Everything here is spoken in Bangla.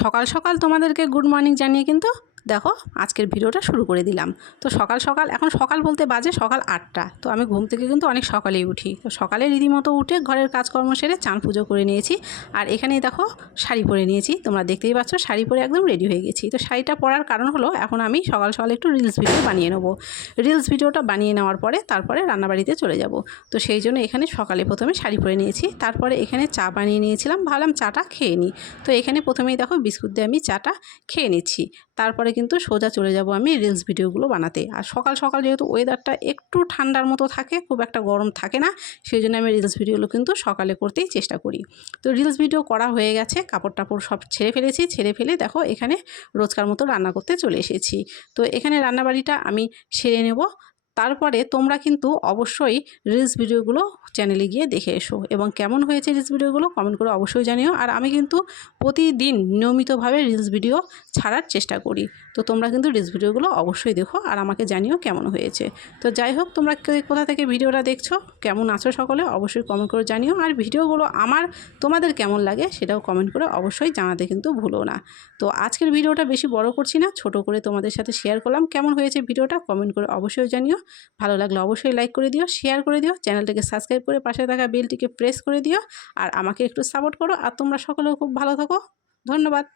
সকাল সকাল তোমাদেরকে গুড মর্নিং জানিয়ে কিন্তু দেখো আজকের ভিডিওটা শুরু করে দিলাম। তো সকাল সকাল এখন সকাল বলতে বাজে সকাল 8টা। তো আমি ঘুম থেকে কিন্তু অনেক সকালেই উঠি। তো সকালে রীতিমতো উঠে ঘরের কাজকর্ম সেরে চান পুজো করে নিয়েছি। আর এখানেই দেখো শাড়ি পরে নিয়েছি, তোমরা দেখতেই পাচ্ছ শাড়ি পরে একদম রেডি হয়ে গেছি। তো শাড়িটা পরার কারণ হলো এখন আমি সকাল সকাল একটু রিলস ভিডিও বানিয়ে নেবো। রিলস ভিডিওটা বানিয়ে নেওয়ার পরে তারপরে রান্নাবাড়িতে চলে যাব। তো সেই জন্য এখানে সকালে প্রথমে শাড়ি পরে নিয়েছি, তারপরে এখানে চা বানিয়ে নিয়েছিলাম, ভাবলাম চাটা খেয়ে নিই। তো এখানে প্রথমেই দেখো বিস্কুট দিয়ে আমি চাটা খেয়ে নিচ্ছি। তারপরে কিন্তু সোজা চলে যাব আমি রিলস ভিডিওগুলো বানাতে। আর সকাল সকাল যেহেতু ওয়েদারটা একটু ঠান্ডার মতো থাকে, খুব একটা গরম থাকে না, সেই জন্য আমি রিলস ভিডিওগুলো কিন্তু সকালে করতেই চেষ্টা করি। তো রিলস ভিডিও করা হয়ে গেছে, কাপড় টাপড় সব ছেড়ে ফেলেছি। ছেড়ে ফেলে দেখো এখানে রোজকার মতো রান্না করতে চলে এসেছি। তো এখানে রান্নাবাড়িটা আমি সেরে নেব। তারপরে তোমরা কিন্তু অবশ্যই রিলস ভিডিওগুলো চ্যানেলে গিয়ে দেখে এসো, এবং কেমন হয়েছে রিলস ভিডিওগুলো কমেন্ট করে অবশ্যই জানিও। আর আমি কিন্তু প্রতিদিন নিয়মিতভাবে রিলস ভিডিও ছাড়ার চেষ্টা করি। তো তোমরা কিন্তু রিলস ভিডিওগুলো অবশ্যই দেখো আর আমাকে জানিও কেমন হয়েছে। তো যাই হোক, তোমরা কোথা থেকে ভিডিওটা দেখছো, কেমন আছো সকলে অবশ্যই কমেন্ট করে জানিও। আর ভিডিওগুলো তোমাদের কেমন লাগে সেটাও কমেন্ট করে অবশ্যই জানাতে কিন্তু ভুলো না। তো আজকের ভিডিওটা বেশি বড় করছি না, ছোট করে তোমাদের সাথে শেয়ার করলাম। কেমন হয়েছে ভিডিওটা কমেন্ট করে অবশ্যই জানিও। ভালো লাগলে অবশ্যই লাইক করে দিও, শেয়ার করে দিও, চ্যানেলটিকে সাবস্ক্রাইব করে পাশে থাকা বেলটিকে প্রেস করে দিও। আর আমাকে একটু সাপোর্ট করো। আর তোমরা সকলেও খুব ভালো থাকো। ধন্যবাদ।